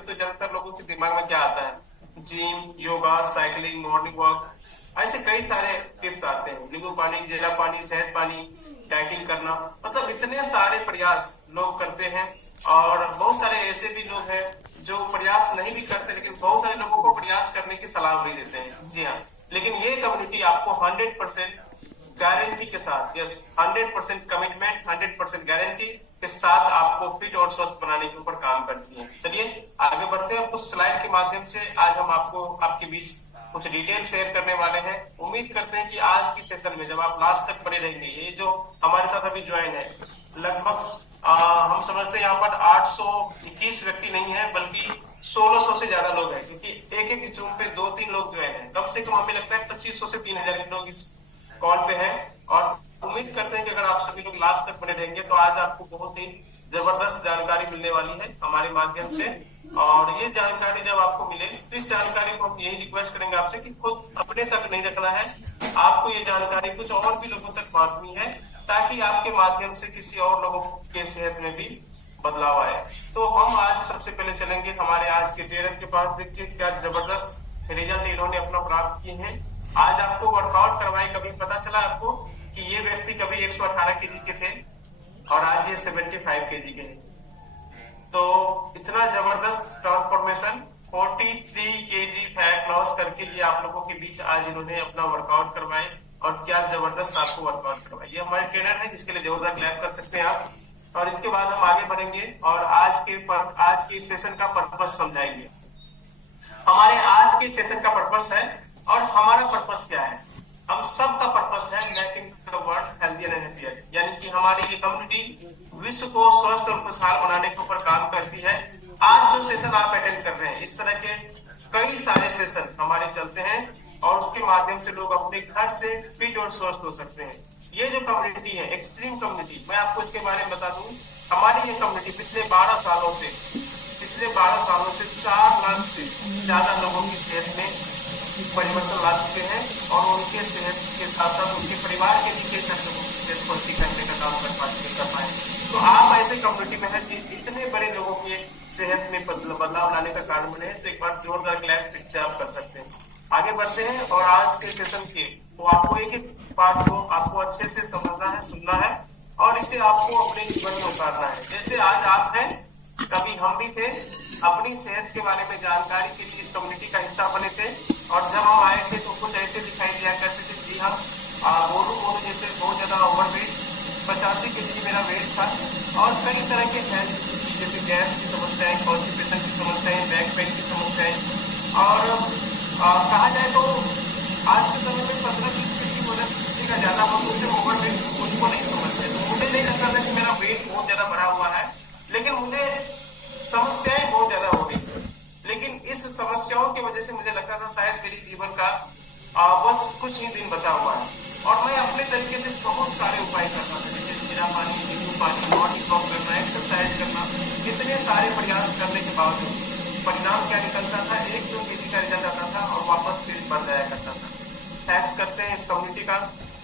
में तो ज्यादातर लोगों के दिमाग में क्या आता है, gym, yoga, cycling, morning walk, ऐसे कई सारे टिप्स आते हैं, नींबू पानी, जीरा पानी, शहद पानी, डाइटिंग करना, मतलब इतने सारे प्रयास लोग करते हैं। और बहुत सारे ऐसे भी लोग हैं जो प्रयास नहीं भी करते, लेकिन बहुत सारे लोगों को प्रयास करने की सलाह भी देते हैं। जी हाँ, लेकिन ये कम्युनिटी आपको 100% गारंटी के साथ, यस 100% कमिटमेंट, 100% गारंटी के साथ आपको फिट और स्वस्थ बनाने के ऊपर काम करती है। चलिए आगे बढ़ते हैं। कुछ स्लाइड के माध्यम से आज हम आपको आपके बीच कुछ डिटेल शेयर करने वाले हैं। उम्मीद करते हैं कि आज की सेशन में जब आप लास्ट तक बने रहेंगे, ये जो हमारे साथ अभी ज्वाइन है, लगभग हम समझते हैं यहाँ पर 821 व्यक्ति नहीं है, बल्कि 1600 से ज्यादा लोग हैं, क्योंकि एक एक जूम पे 2-3 लोग ज्वाइन है। कम से कम हमें लगता है 2500 से 3000 लोग इस कॉल पे हैं। और उम्मीद करते हैं कि अगर आप सभी लोग लास्ट तक बने रहेंगे तो आज आपको बहुत ही जबरदस्त जानकारी मिलने वाली है हमारे माध्यम से। और ये जानकारी जब आपको मिले तो इस जानकारी को हम यही रिक्वेस्ट करेंगे आपसे कि खुद अपने तक नहीं रखना है, आपको ये जानकारी कुछ और भी लोगों तक बांटनी है, ताकि आपके माध्यम से किसी और लोगों के सेहत में भी बदलाव आए। तो हम आज सबसे पहले चलेंगे हमारे आज के ट्रेनर के पास। देखिए क्या जबरदस्त रिजल्ट इन्होंने अपना प्राप्त किए हैं। आज आपको वर्कआउट करवाए, कभी पता चला आपको कि ये व्यक्ति कभी 118 केजी के थे और आज ये 75 केजी के हैं। तो इतना जबरदस्त ट्रांसफॉर्मेशन, 43 केजी फैट लॉस करके ये आप लोगों के बीच आज इन्होंने अपना वर्कआउट करवाए। और क्या जबरदस्त आपको वर्कआउट करवाए। ये हमारे ट्रेनर है, जिसके लिए जोरदार क्लैप कर सकते हैं आप। और इसके बाद हम आगे बढ़ेंगे और आज के सेशन का पर्पस समझाएंगे। हमारे आज के सेशन का पर्पस है, और हमारा पर्पस क्या है, हम सब का पर्पस है making the world healthier and happier, यानी कि हमारी ये कम्युनिटी विश्व को स्वस्थ और खुशहाल बनाने के ऊपर काम करती है। आज जो सेशन आप अटेंड कर रहे हैं, इस तरह के कई सारे सेशन हमारे चलते हैं और उसके माध्यम से लोग अपने घर से फिट और स्वस्थ हो सकते हैं। ये जो कम्युनिटी है, एक्सट्रीम कम्युनिटी, मैं आपको इसके बारे में बता दूं, हमारी ये कम्युनिटी पिछले 12 सालों से 4 लाख से ज्यादा लोगों की सेहत में परिवर्तन ला चुके हैं और उनके सेहत के साथ साथ उनके परिवार के भी कई सारे लोगों की सेहत को अच्छी करने का काम कर पाए। तो आप ऐसे कम्युनिटी में है कि इतने बड़े लोगों के सेहत में बदलाव लाने का कारण बने, तो एक बार जोरदार क्लैप फिर से आप कर सकते हैं। आगे बढ़ते हैं और आज के सेशन के तो आपको एक एक बात को आपको अच्छे से समझना है, सुनना है और इसे आपको अपने जीवन में उतारना है। जैसे आज आप हैं, कभी हम भी थे, अपनी सेहत के बारे में जानकारी के लिए इस कम्युनिटी का हिस्सा बने थे। और जब हम आए थे तो कुछ ऐसे दिखाई दिया करते थे, जी हम बोलू जैसे बहुत ज्यादा ओवरवेट, 85 केजी मेरा वेट था। और कई तरह के हेल्थ जैसे गैस की समस्याएं, कॉन्स्टिपेशन की समस्याएं, बैक पेन की समस्याएं। और कहा जाए तो आज के समय में 15-20 केजी वजन किसी का ज्यादा हो तो उसे ओवरवेट उनको नहीं समझते। तो मुझे नहीं लगता था कि मेरा वेट बहुत ज्यादा बढ़ा हुआ है, लेकिन मुझे समस्याएं बहुत ज्यादा हो गई। लेकिन इस समस्याओं की वजह से मुझे लगता था शायद मेरे जीवन का बस कुछ ही दिन बचा हुआ है। और मैं अपने तरीके से बहुत सारे उपाय करता था, जैसे जीरा पानी, नींबू पानी, मॉर्निंग वॉक करना, एक्सरसाइज करना। इतने सारे प्रयास करने के बावजूद परिणाम क्या निकलता था, 1-2 केजी का रिजल्ट आता था और वापस फिर बढ़ जाया करता था। थैंक्स करते हैं इस कम्युनिटी का,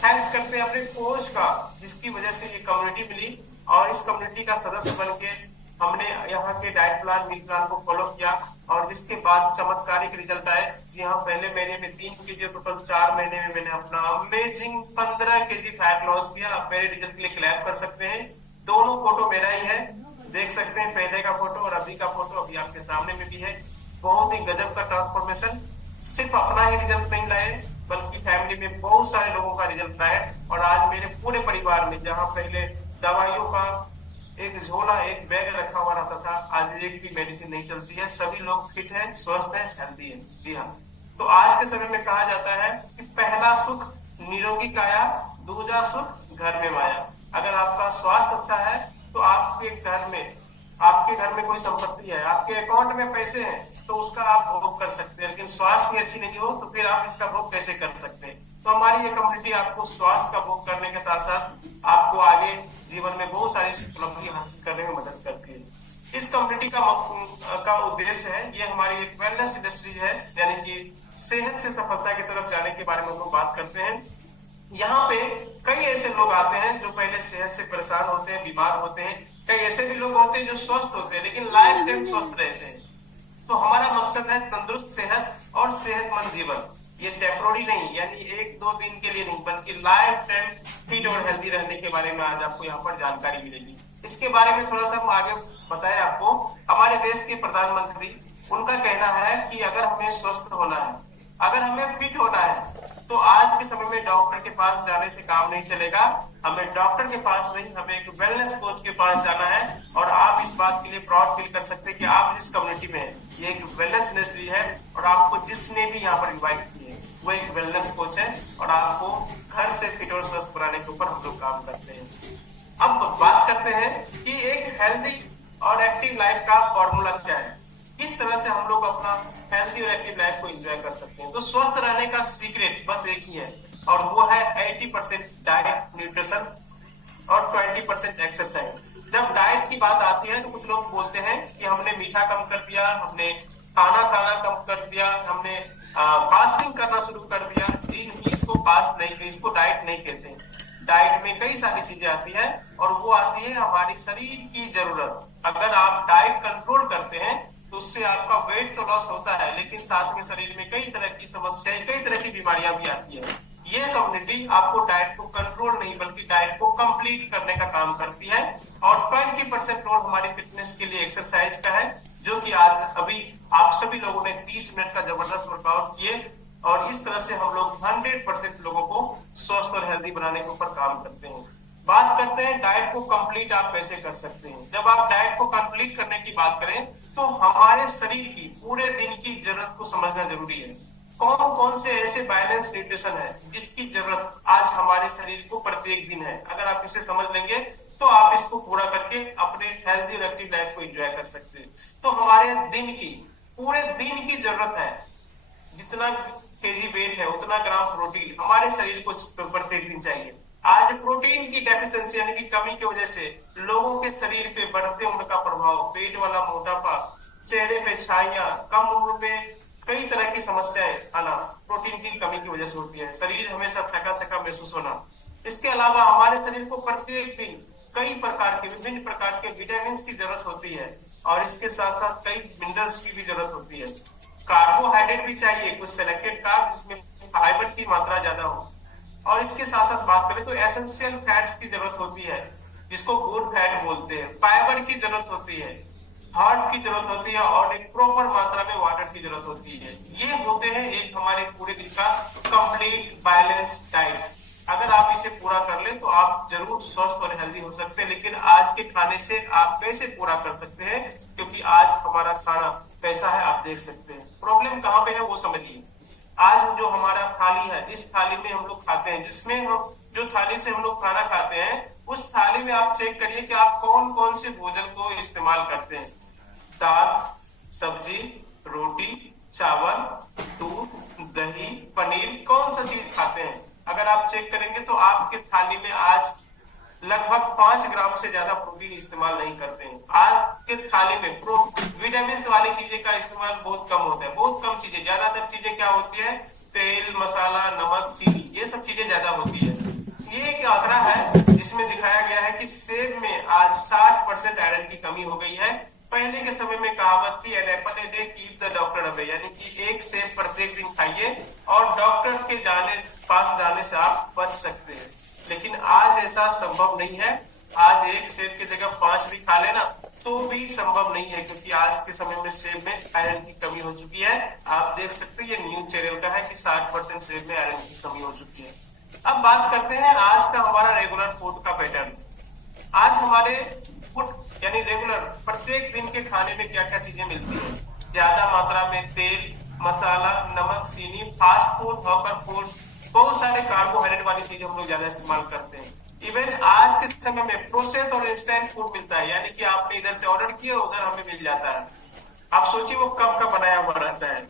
थैंक्स करते हैं अपने कोच का, जिसकी वजह से ये कम्युनिटी मिली। और इस कम्युनिटी का सदस्य बन के हमने यहाँ के डाइट प्लान, मील प्लान को फॉलो किया और जिसके बाद चमत्कारिक रिजल्ट आए। जी हाँ, पहले महीने में 3 केजी, टोटल 4 महीने में मैंने अपना अमेजिंग 15 केजी फैट लॉस किया। आप मेरे रिजल्ट के लिए क्लैप कर सकते हैं। दोनों फोटो मेरा ही है, देख सकते हैं, पहले का फोटो और अभी का फोटो अभी आपके सामने में भी है। बहुत ही गजब का ट्रांसफॉर्मेशन। सिर्फ अपना ही रिजल्ट नहीं लाए, बल्कि फैमिली में बहुत सारे लोगों का रिजल्ट लाए। और आज मेरे पूरे परिवार में, जहाँ पहले दवाइयों का एक झोला, एक बैग रखा हुआ रहता था, आज एक भी मेडिसिन नहीं चलती है। सभी लोग फिट हैं, स्वस्थ हैं, हेल्दी हैं। जी हाँ, तो आज के समय में कहा जाता है कि पहला सुख निरोगी काया, दूसरा सुख घर में माया। अगर आपका स्वास्थ्य अच्छा है तो आपके घर में कोई संपत्ति है, आपके अकाउंट में पैसे हैं तो उसका आप भोग कर सकते हैं। लेकिन स्वास्थ्य अच्छी नहीं हो तो फिर आप इसका भोग कैसे कर सकते हैं। तो हमारी ये कम्युनिटी आपको स्वास्थ्य का भोग करने के साथ साथ आपको आगे जीवन में बहुत सारी उपलब्धि हासिल करने में मदद करती है। इस कम्युनिटी का उद्देश्य है, ये हमारी एक वेलनेस इंडस्ट्रीज है, यानी कि सेहत से सफलता की तरफ जाने के बारे में हम लोग बात करते हैं। यहाँ पे कई ऐसे लोग आते हैं जो पहले सेहत से परेशान होते हैं, बीमार होते हैं। कई ऐसे भी लोग होते हैं जो स्वस्थ होते हैं लेकिन लाइफ टाइम स्वस्थ रहते हैं। तो हमारा मकसद है तंदुरुस्त सेहत और सेहतमंद जीवन। ये टेम्पोररी नहीं, यानी 1-2 दिन के लिए नहीं, बल्कि लाइफ टाइम फिट और हेल्दी रहने के बारे में आज आपको यहाँ पर जानकारी मिलेगी। इसके बारे में थोड़ा सा हम आगे बताएं आपको। हमारे देश के प्रधानमंत्री, उनका कहना है कि अगर हमें स्वस्थ होना है, अगर हमें फिट होना है, तो आज के समय में डॉक्टर के पास जाने से काम नहीं चलेगा। हमें डॉक्टर के पास नहीं, हमें एक वेलनेस कोच के पास जाना है। और आप इस बात के लिए प्राउड फील कर सकते हैं कि आप जिस कम्युनिटी में हैं, ये एक वेलनेस इंडस्ट्री है और आपको जिसने भी यहाँ पर इन्वाइट किए वो एक वेलनेस कोच है और आपको घर से फिट और स्वस्थ बनाने के ऊपर हम लोग काम करते हैं। अब बात करते हैं कि एक हेल्दी और एक्टिव लाइफ का फॉर्मूला क्या है, किस तरह से हम लोग अपना हेल्थी और एक्टिव लाइफ को एंजॉय कर सकते हैं। तो स्वस्थ रहने का सीक्रेट बस एक ही है और वो है 80% डाइट न्यूट्रिशन और 20% एक्सरसाइज। जब डाइट की बात आती है तो कुछ लोग बोलते हैं कि हमने मीठा कम कर दिया, हमने खाना खाना कम कर दिया, हमने फास्टिंग करना शुरू कर दिया। इसको फास्ट नहीं, इसको डाइट नहीं कहते हैं। डाइट में कई सारी चीजें आती है और वो आती है हमारी शरीर की जरूरत। अगर आप डाइट कंट्रोल करते हैं तो उससे आपका वेट तो लॉस होता है, लेकिन साथ में शरीर में कई तरह की समस्याएं, कई तरह की बीमारियां भी आती है। ये कम्युनिटी आपको डाइट को कंट्रोल नहीं बल्कि डाइट को कंप्लीट करने का काम करती है। और 20% रोल हमारी फिटनेस के लिए एक्सरसाइज का है, जो कि आज अभी आप सभी लोगों ने 30 मिनट का जबरदस्त वर्कआउट किए और इस तरह से हम लोग 100% लोगों को स्वस्थ और हेल्दी बनाने के ऊपर काम करते हैं। बात करते हैं डाइट को कंप्लीट आप कैसे कर सकते हैं। जब आप डाइट को कंप्लीट करने की बात करें तो हमारे शरीर की पूरे दिन की जरूरत को समझना जरूरी है। कौन कौन से ऐसे बैलेंस न्यूट्रिशन है जिसकी जरूरत आज हमारे शरीर को प्रत्येक दिन है। अगर आप इसे समझ लेंगे तो आप इसको पूरा करके अपने हेल्दी और एक्टिव लाइफ को एंजॉय कर सकते हैं। तो हमारे दिन की, पूरे दिन की जरूरत है, जितना केजी वेट है उतना ग्राम प्रोटीन हमारे शरीर को प्रत्येक दिन चाहिए। आज प्रोटीन की डेफिशिएंसी यानी कि कमी की वजह से लोगों के शरीर पे बढ़ते उम्र का प्रभाव, पेट वाला मोटापा, चेहरे पे छाइयां, कम उम्र में कई तरह की समस्याएं आना प्रोटीन की कमी की वजह से होती है। शरीर हमेशा थका थका महसूस होना। इसके अलावा हमारे शरीर को प्रत्येक दिन कई प्रकार के, विभिन्न प्रकार के विटामिन की जरूरत होती है और इसके साथ साथ कई मिनरल्स की भी जरूरत होती है। कार्बोहाइड्रेट भी चाहिए, कुछ सिलेक्टेड कार्ब जिसमें फाइबर की मात्रा ज्यादा हो। और इसके साथ साथ बात करें तो एसेंशियल फैट्स की जरूरत होती है, जिसको गुड फैट बोलते हैं। फाइबर की जरूरत होती है, हार्ट की जरूरत होती है और एक प्रॉपर मात्रा में वाटर की जरूरत होती है। ये होते हैं एक हमारे पूरे दिन का कंप्लीट बैलेंस डाइट। अगर आप इसे पूरा कर लें तो आप जरूर स्वस्थ और हेल्दी हो सकते हैं। लेकिन आज के खाने से आप कैसे पूरा कर सकते हैं, क्योंकि आज हमारा खाना कैसा है आप देख सकते हैं। प्रॉब्लम कहाँ पे है वो समझिए। आज जो हमारा थाली है, इस थाली में हम लोग खाते हैं, जिसमें हम जो थाली से हम लोग खाना खाते हैं, उस थाली में आप चेक करिए कि आप कौन कौन से भोजन को इस्तेमाल करते हैं। दाल, सब्जी, रोटी, चावल, दूध, दही, पनीर, कौन सा चीज खाते हैं। अगर आप चेक करेंगे तो आपके थाली में आज लगभग 5 ग्राम से ज्यादा प्रोटीन इस्तेमाल नहीं करते हैं। आपके थाली में विटामिन वाली चीजें का इस्तेमाल बहुत कम होता है, बहुत कम चीजें। ज्यादातर चीजें क्या होती है, तेल, मसाला, नमक, चीनी, ये सब चीजें ज्यादा होती है। ये एक आंकड़ा है जिसमें दिखाया गया है कि सेब में आज 60% आयरन की कमी हो गई है। पहले के समय में कहावत थी, an apple a day keep the doctor away, यानी कि एक सेब प्रत्येक दिन खाइए और डॉक्टर के पास जाने से आप बच सकते हैं। लेकिन आज ऐसा संभव नहीं है। आज एक सेब की जगह 5 भी खा लेना तो भी संभव नहीं है, क्योंकि आज के समय में सेब में आयरन की कमी हो चुकी है। आप देख सकते हैं, ये न्यूज चैनल का है कि 60% सेब में आयरन की कमी हो चुकी है। अब बात करते हैं आज का हमारा रेगुलर फूड का पैटर्न। आज हमारे फूड यानी रेगुलर प्रत्येक दिन के खाने में क्या क्या चीजें मिलती है। ज्यादा मात्रा में तेल, मसाला, नमक, चीनी, फास्ट फूड, हॉकर फूड, बहुत सारे कार्बोहाइड्रेट वाली चीजें हम लोग ज्यादा इस्तेमाल करते हैं। इवन आज के समय में प्रोसेस और इंस्टेंट फूड मिलता है, यानी कि आपने इधर से ऑर्डर किया उधर हमें मिल जाता है। आप सोचिए वो कब का बनाया हुआ रहता है।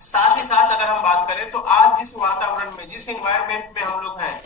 साथ ही साथ अगर हम बात करें तो आज जिस वातावरण में, जिस इन्वायरमेंट में हम लोग हैं,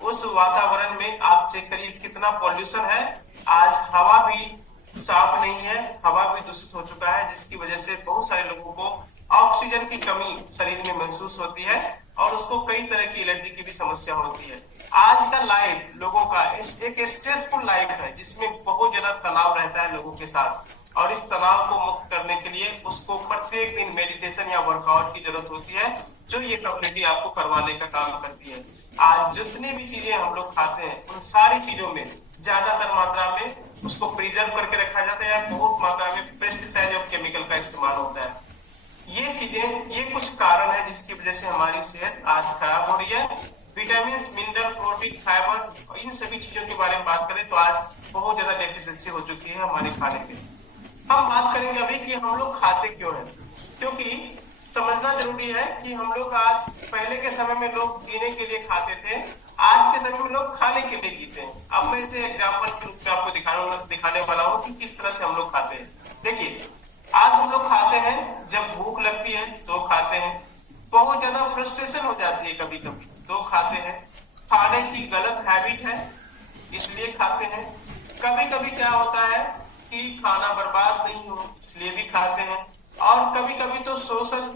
उस वातावरण में आप चेक करिए कितना पॉल्यूशन है। आज हवा भी साफ नहीं है, हवा भी दूषित हो चुका है, जिसकी वजह से बहुत सारे लोगों को ऑक्सीजन की कमी शरीर में महसूस होती है और उसको कई तरह की एलर्जी की भी समस्या होती है। आज का लाइफ लोगों का एक स्ट्रेसफुल लाइफ है, जिसमें बहुत ज्यादा तनाव रहता है लोगों के साथ। और इस तनाव को मुक्त करने के लिए उसको प्रत्येक दिन मेडिटेशन या वर्कआउट की जरूरत होती है, जो ये कम्युनिटी आपको करवाने का काम करती है। आज जितनी भी चीजें हम लोग खाते हैं उन सारी चीजों में ज्यादातर मात्रा में उसको प्रिजर्व करके रखा जाता है, बहुत मात्रा में पेस्टिसाइड और केमिकल का इस्तेमाल होता है। ये चीजें, ये कुछ कारण है जिसकी वजह से हमारी सेहत आज खराब हो रही है। विटामिन, मिनरल, प्रोटीन, फाइबर, इन सभी चीजों के बारे में बात करें तो आज बहुत ज्यादा डेफिशिएंसी हो चुकी है हमारे खाने में। हम बात करेंगे अभी कि हम लोग खाते क्यों हैं, क्योंकि समझना जरूरी है कि हम लोग आज, पहले के समय में लोग जीने के लिए खाते थे, आज के समय में लोग खाने के लिए जीते हैं। अब मैं इसे एग्जाम्पल के रूप में आपको दिखाने वाला हूँ कि किस तरह से हम लोग खाते हैं। देखिए, आज हम लोग खाते हैं जब भूख लगती है तो खाते हैं, बहुत ज्यादा फ्रस्ट्रेशन हो जाती है कभी कभी तो खाते हैं, खाने की गलत हैबिट है इसलिए खाते हैं, कभी कभी क्या होता है कि खाना बर्बाद नहीं हो इसलिए भी खाते हैं, और कभी कभी तो सोशल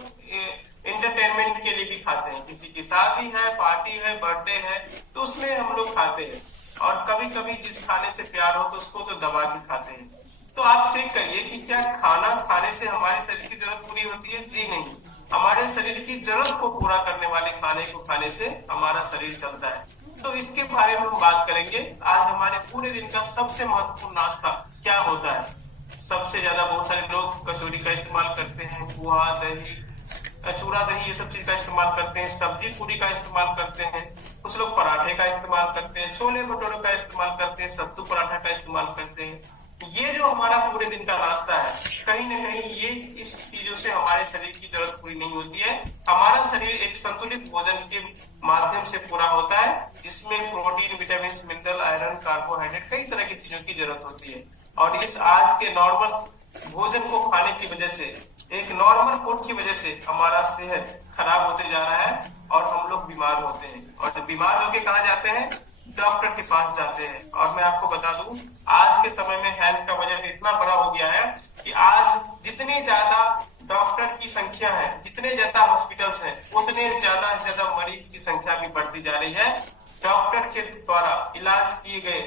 एंटरटेनमेंट के लिए भी खाते हैं, किसी की शादी है, पार्टी है, बर्थडे है तो उसमें हम लोग खाते हैं, और कभी कभी जिस खाने से प्यार हो तो उसको तो दबा के खाते हैं। तो आप चेक करिए कि क्या खाना खाने से हमारे शरीर की जरूरत पूरी होती है? जी नहीं, हमारे शरीर की जरूरत को पूरा करने वाले खाने को खाने से हमारा शरीर चलता है। तो इसके बारे में हम बात करेंगे। आज हमारे पूरे दिन का सबसे महत्वपूर्ण नाश्ता क्या होता है? सबसे ज्यादा बहुत सारे लोग कचौरी का इस्तेमाल करते हैं, पोहा, दही, चूड़ा, दही, ये सब चीज का इस्तेमाल करते हैं, सब्जी पूरी का इस्तेमाल करते हैं, कुछ लोग पराठे का इस्तेमाल करते हैं, छोले भटूरे का इस्तेमाल करते हैं, सत्तू पराठा का इस्तेमाल करते हैं। ये जो हमारा पूरे दिन का नाश्ता है, कहीं न कहीं ये इस चीजों से हमारे शरीर की जरूरत पूरी नहीं होती है। हमारा शरीर एक संतुलित भोजन के माध्यम से पूरा होता है, जिसमें protein, vitamin, mineral, iron, carbohydrate, कई तरह की चीजों की जरूरत होती है। और इस आज के नॉर्मल भोजन को खाने की वजह से, एक नॉर्मल फूड की वजह से हमारा सेहत खराब होते जा रहा है और हम लोग बीमार होते हैं। और जब बीमार होके कहाँ जाते हैं? डॉक्टर के पास जाते हैं। और मैं आपको बता दूं, आज के समय में हेल्थ का बजट इतना बड़ा हो गया है कि आज जितनी ज्यादा डॉक्टर की संख्या है, जितने ज्यादा हॉस्पिटल्स हैं, उतने ज्यादा से ज्यादा मरीज की संख्या भी बढ़ती जा रही है। डॉक्टर के द्वारा इलाज किए गए,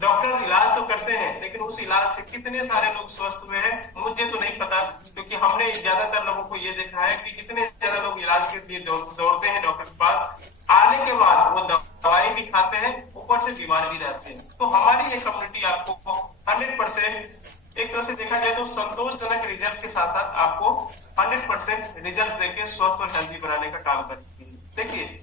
डॉक्टर इलाज तो करते हैं लेकिन उस इलाज से कितने सारे लोग स्वस्थ हुए हैं मुझे तो नहीं पता, क्योंकि हमने ज्यादातर लोगों को ये देखा है कि कितने ज्यादा लोग इलाज के लिए दौड़ते हैं डॉक्टर के पास, आने के बाद वो दवाई भी खाते हैं, ऊपर से बीमार भी रहते हैं। तो हमारी ये कम्युनिटी आपको 100%, एक तरह से देखा जाए तो संतोषजनक रिजल्ट के साथ साथ आपको 100% रिजल्ट देके स्वस्थ और हेल्दी बनाने का काम करती है। देखिए,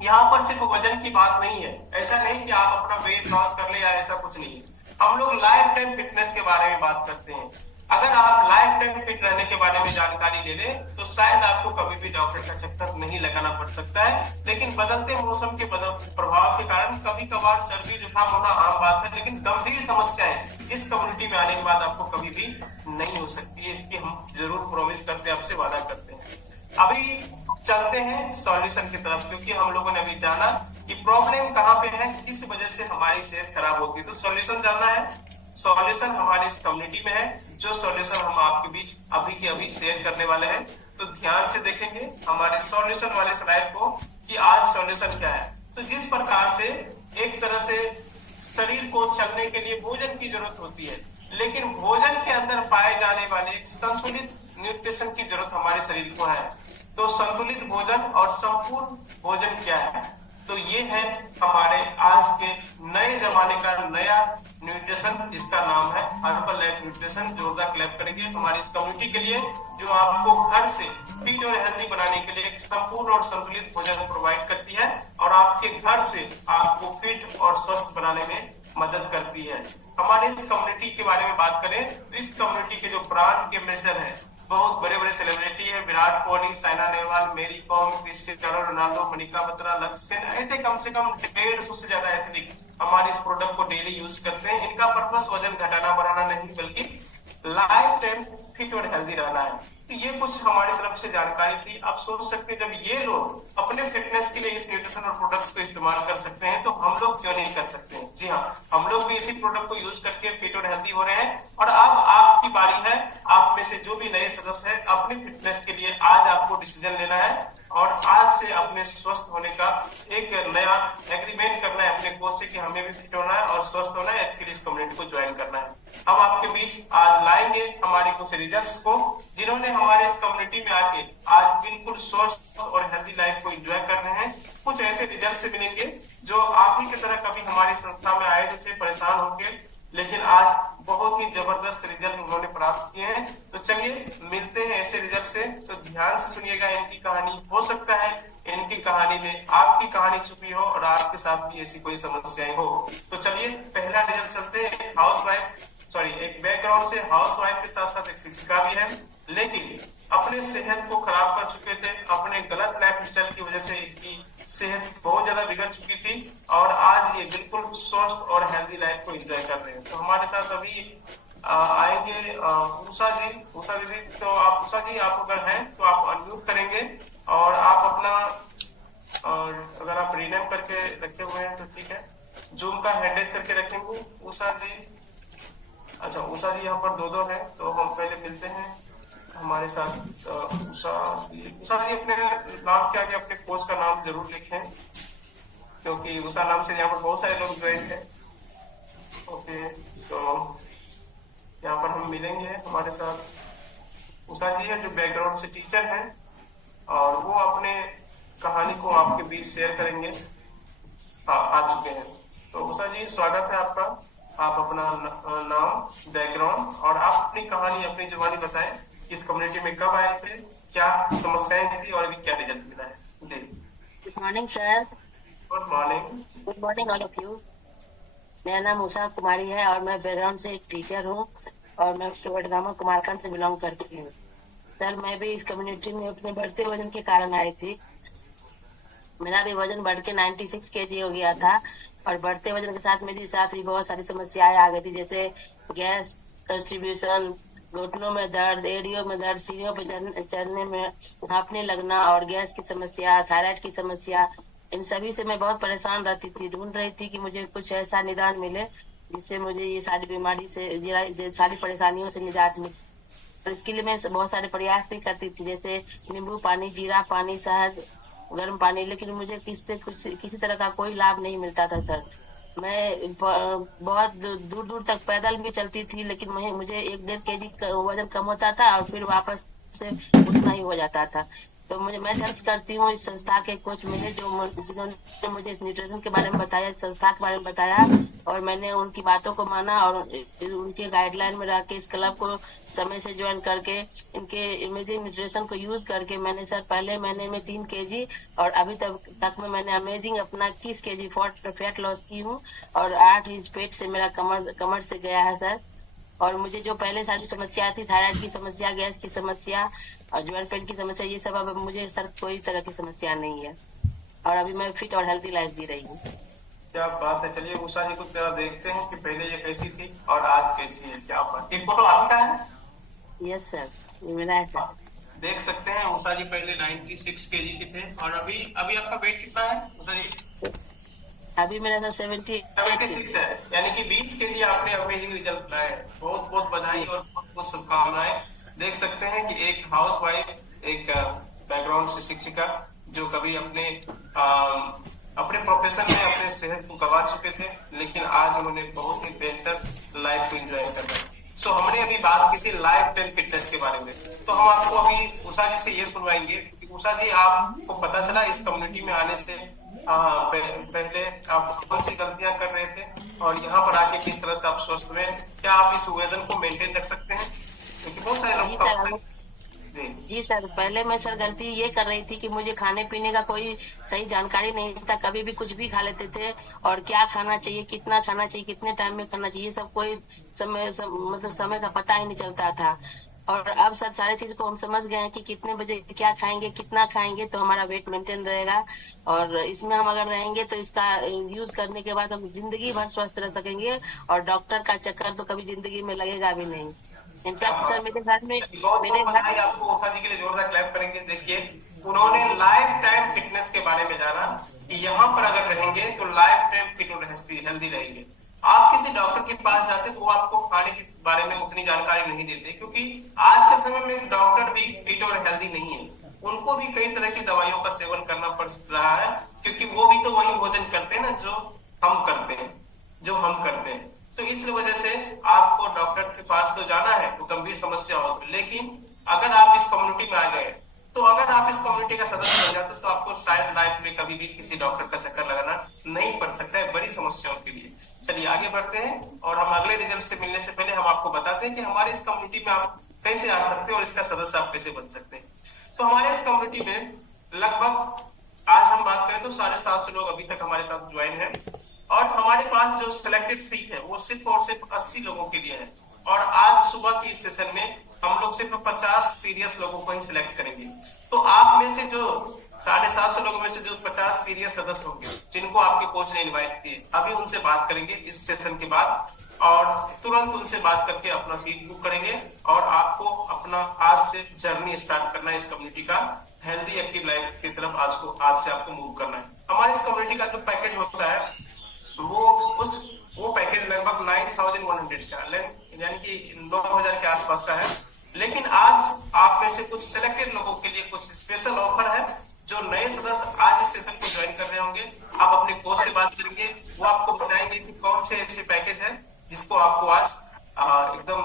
यहाँ पर सिर्फ वजन की बात नहीं है, ऐसा नहीं कि आप अपना वेट लॉस कर ले या ऐसा कुछ नहीं है। हम लोग लाइफ टाइम फिटनेस के बारे में बात करते हैं। अगर आप लाइफ टाइम फिट रहने के बारे में जानकारी ले लें तो शायद आपको कभी भी डॉक्टर का चक्कर नहीं लगाना पड़ सकता है। लेकिन बदलते मौसम के प्रभाव के कारण कभी कभार सर्दी जुकाम होना आम बात है, लेकिन गंभीर समस्याएं इस कम्युनिटी में आने के बाद आपको कभी भी नहीं हो सकती है। इसकी हम जरूर प्रॉमिस करते हैं, आपसे वादा करते हैं। अभी चलते हैं सॉल्यूशन की तरफ, क्योंकि हम लोगों ने अभी जाना कि प्रॉब्लम कहाँ पे है, किस वजह से हमारी सेहत खराब होती है। तो सॉल्यूशन जानना है, सॉल्यूशन हमारे इस कम्युनिटी में है, जो सॉल्यूशन हम आपके बीच अभी के अभी शेयर करने वाले हैं। तो ध्यान से देखेंगे हमारे सॉल्यूशन वाले स्लाइड को कि आज सॉल्यूशन क्या है। तो जिस प्रकार से एक तरह से शरीर को चलने के लिए भोजन की जरूरत होती है, लेकिन भोजन के अंदर पाए जाने वाले संतुलित न्यूट्रिशन की जरूरत हमारे शरीर को है। तो संतुलित भोजन और संपूर्ण भोजन क्या है? तो ये है हमारे आज के नए जमाने का नया न्यूट्रिशन, जिसका नाम है हर्बल लाइफ न्यूट्रिशन। जोरदार क्लैप करेंगे हमारी इस कम्युनिटी के लिए, जो आपको घर से फिट और हेल्दी बनाने के लिए एक संपूर्ण और संतुलित भोजन प्रोवाइड करती है और आपके घर से आपको फिट और स्वस्थ बनाने में मदद करती है। हमारे इस कम्युनिटी के बारे में बात करें तो इस कम्युनिटी के जो ब्रांड एम्बेसडर है, बहुत बड़े बड़े सेलिब्रिटी है, विराट कोहली, साइना नेहवाल, मेरी com, Cristiano Ronaldo, Manika Batra, लक्ष्य सेन, ऐसे कम से कम 150 से ज्यादा एथलीट हमारे इस प्रोडक्ट को डेली यूज करते हैं। इनका पर्पस वजन घटाना बढ़ाना नहीं, बल्कि लाइफ टाइम फिट और हेल्दी रहना है। तो ये कुछ हमारी तरफ से जानकारी थी। आप सोच सकते हैं, जब ये लोग अपने फिटनेस के लिए इस न्यूट्रिशन और प्रोडक्ट्स को इस्तेमाल कर सकते हैं तो हम लोग क्यों नहीं कर सकते हैं? जी हाँ, हम लोग भी इसी प्रोडक्ट को यूज करके फिट और हेल्दी हो रहे हैं। और अब आपकी बारी है, आप में से जो भी नए सदस्य है, अपनी फिटनेस के लिए आज आपको डिसीजन लेना है और आज से अपने स्वस्थ होने का एक नया एग्रीमेंट करना है अपने कोच से कि हमें भी फिट होना है और स्वस्थ होना है। इसके लिए इस कम्युनिटी को ज्वाइन करना है। हम आपके आपके बीच आज लाएंगे हमारे कुछ रिजल्ट्स को, जिन्होंने हमारे इस कम्युनिटी में आके आज बिल्कुल स्वस्थ और हेल्दी लाइफ को एंजॉय कर रहे हैं। कुछ ऐसे रिजल्ट से मिलेंगे जो आप ही की तरह कभी हमारी संस्था में आए थे परेशान होकर, लेकिन आज बहुत ही जबरदस्त रिजल्ट उन्होंने प्राप्त किए हैं। तो चलिए मिलते हैं ऐसे रिजल्ट से। तो ध्यान से सुनिएगा इनकी कहानी। हो सकता है इनकी कहानी में आपकी कहानी छुपी हो और आपके साथ भी ऐसी कोई समस्याएं हो। तो चलिए पहला रिजल्ट चलते हैं। एक बैकग्राउंड से हाउसवाइफ के साथ साथ एक शिक्षिका भी है, लेकिन अपने सेहत को खराब कर चुके थे। अपने गलत लाइफ स्टाइल की वजह से इनकी सेहत बहुत ज्यादा बिगड़ चुकी थी और आज ये बिल्कुल स्वस्थ और हेल्दी लाइफ को एंजॉय कर रहे हैं। तो हमारे साथ अभी आएंगे उषा जी। उषा दीदी, तो आप उषा जी आप अगर हैं तो आप अनम्यूट करेंगे और आप अपना, और अगर आप रीनेम करके रखे हुए हैं तो ठीक है, जूम का हैंडल्स करके रखेंगे उषा जी। अच्छा उषा जी यहाँ पर दो है, तो हम पहले मिलते हैं हमारे साथ। उषा जी अपने नाम के आगे अपने कोच का नाम जरूर लिखें, क्योंकि उषा नाम से यहाँ पर बहुत सारे लोग ज्वाइन है। ओके, सो यहाँ पर हम मिलेंगे हमारे साथ उषा जी है, जो बैकग्राउंड से टीचर हैं और वो अपने कहानी को आपके बीच शेयर करेंगे। आ चुके हैं। तो उषा जी स्वागत है आपका। आप अपना नाम, बैकग्राउंड और आप अपनी कहानी अपनी जुबानी बताएं। इस कम्युनिटी में कब आए थे, क्या समस्याएं थी और अभी क्या रिजल्ट मिला है। जी good morning sir. Good morning. Good morning all of you. मेरा नाम उषा कुमारी है और मैं बैकग्राउंड से एक टीचर हूँ और मैं वडगामा कुमारखंड से बिलोंग करती हूँ। सर मैं भी इस कम्युनिटी में अपने बढ़ते वजन के कारण आई थी। मेरा भी वजन बढ़ के 96 केजी हो गया था और बढ़ते वजन के साथ मेरे साथ भी बहुत सारी समस्याएं आ गई थी, जैसे गैस, कंस्टिपेशन, घुटनों में दर्द, एड़ियों में दर्द, सीढ़ियों पर चढ़ने में हाँफने लगना और गैस की समस्या, थायराइड की समस्या। इन सभी से मैं बहुत परेशान रहती थी। ढूंढ रही थी कि मुझे कुछ ऐसा निदान मिले जिससे मुझे ये सारी बीमारी से, सारी परेशानियों से निजात मिले। और इसके लिए मैं बहुत सारे प्रयास भी करती थी, जैसे नींबू पानी, जीरा पानी, शहद, गर्म पानी, लेकिन मुझे किसी तरह का कोई लाभ नहीं मिलता था सर। मैं बहुत दूर दूर तक पैदल भी चलती थी, लेकिन मुझे 1-1.5 केजी वजन कम होता था और फिर वापस से उतना ही हो जाता था। तो मैं थैंक्स करती हूँ इस संस्था के कोच मिले जिन्होंने मुझे इस न्यूट्रिशन के बारे में बताया, इस संस्था के बारे में बताया और मैंने उनकी बातों को माना और उनके गाइडलाइन में रह के इस क्लब को समय से ज्वाइन करके इनके अमेजिंग न्यूट्रिशन को यूज करके मैंने सर पहले महीने में 3 केजी और अभी तक में मैंने अमेजिंग अपना 21 केजी फैट लॉस की हूँ और 8 इंच पेट से मेरा कमर से गया है सर। और मुझे जो पहले सारी समस्या थी, थायराइड की समस्या, गैस की समस्या और ज्वाइंट पेन की समस्या, ये सब अब मुझे सर कोई तरह की समस्या नहीं है और अभी मैं फिट और हेल्दी लाइफ जी रही हूँ। क्या बात है। चलिए उषा जी को जरा देखते हैं कि पहले ये कैसी थी और आज कैसी है। क्या बात, एक फोटो आपका है? यस सर, ये मेरा है सर। देख सकते हैं उषा जी पहले 96 केजी के थे और अभी आपका वेट कितना है उषा जी? अभी मेरा सर 76 है, यानी कि 20 के लिए आपने अमेजिंग रिजल्ट लाए। बहुत बहुत बधाई और बहुत बहुत शुभकामनाएं। देख सकते हैं कि एक हाउस वाइफ, एक बैकग्राउंड से शिक्षिका जो कभी अपने प्रोफेशन में अपने सेहत को गवा चुके थे, लेकिन आज उन्होंने बहुत ही बेहतर लाइफ को एंजॉय कर रहे हैं। सो हमने अभी बात की थी लाइफ टाइम फिटनेस के बारे में, तो हम आपको अभी उषा जी से ये सुनवाएंगे कि उषा जी आपको पता चला इस कम्युनिटी में आने से पहले आप कौन सी गलतियां कर रहे थे और यहाँ पर आके किस तरह से आप स्वस्थ हुए? क्या आप इस वजन को मेंटेन रख सकते हैं? क्योंकि बहुत सारे लोग जी सर, पहले मैं सर गलती ये कर रही थी कि मुझे खाने पीने का कोई सही जानकारी नहीं था। कभी भी कुछ भी खा लेते थे और क्या खाना चाहिए, कितना खाना चाहिए, कितने टाइम में खाना चाहिए, सब कोई समय का पता ही नहीं चलता था। और अब सर सारी चीज को हम समझ गए हैं कि कितने बजे क्या खाएंगे, कितना खाएंगे तो हमारा वेट मेंटेन रहेगा और इसमें हम अगर रहेंगे तो इसका यूज करने के बाद हम जिंदगी भर स्वस्थ रह सकेंगे और डॉक्टर का चक्कर तो कभी जिंदगी में लगेगा भी नहीं। इनफैक्ट सर मेरे घर में आपको उषा जी के लिए जोरदार क्लैप करेंगे। देखिए उन्होंने लाइफ टाइम फिटनेस के बारे में जाना कि यहाँ पर अगर रहेंगे तो लाइफ टाइम फिट और हेल्दी रहेंगे। आप किसी डॉक्टर के पास जाते वो आपको खाने के बारे में उतनी जानकारी नहीं देते, क्योंकि आज के समय में डॉक्टर भी फिट और हेल्दी नहीं है। उनको भी कई तरह की दवाइयों का सेवन करना पड़ रहा है, क्योंकि वो भी तो वही भोजन करते हैं ना जो हम करते हैं। तो इस वजह से आपको डॉक्टर के पास तो जाना है तो गंभीर समस्या होगी। लेकिन अगर आप इस कम्युनिटी में आ गए, तो अगर आप इस कम्युनिटी का सदस्य बन जाते तो आपको शायद लाइफ में कभी भी किसी डॉक्टर का चक्कर लगाना नहीं पड़ सकता है बड़ी समस्याओं के लिए। चलिए आगे बढ़ते हैं और हम अगले रिजल्ट से मिलने से पहले हम आपको बताते हैं कि हमारे इस कम्युनिटी में आप कैसे आ सकते हैं और इसका सदस्य आप कैसे बन सकते हैं। तो हमारे इस कम्युनिटी में लगभग आज हम बात करें तो 750 लोग अभी तक हमारे साथ ज्वाइन है, और हमारे पास जो सिलेक्टेड सीट है वो सिर्फ और सिर्फ 80 लोगों के लिए है। और आज सुबह की इस सेशन में हम लोग सिर्फ 50 सीरियस लोगों को ही सिलेक्ट करेंगे। तो आप में से जो 750 लोगों में से जो 50 सीरियस सदस्य होंगे जिनको आपके कोच ने इनवाइट किए, अभी उनसे बात करेंगे इस सेशन के बाद, और तुरंत उनसे बात करके अपना सीट बुक करेंगे और आपको अपना आज से जर्नी स्टार्ट करना है इस कम्युनिटी का हेल्दी एक्टिव लाइफ की तरफ। आज से आपको मूव करना है। हमारे इस कम्युनिटी का जो पैकेज होता है वो पैकेज लगभग 9100 का, यानी कि 9000 के आसपास का है। लेकिन आज आप में से कुछ सिलेक्टेड लोगों के लिए कुछ स्पेशल ऑफर है। जो नए सदस्य आज इस सेशन को ज्वाइन कर रहे होंगे, आप अपने कोच से बात करेंगे, वो आपको बताएंगे कि कौन से ऐसे पैकेज है जिसको आपको आज एकदम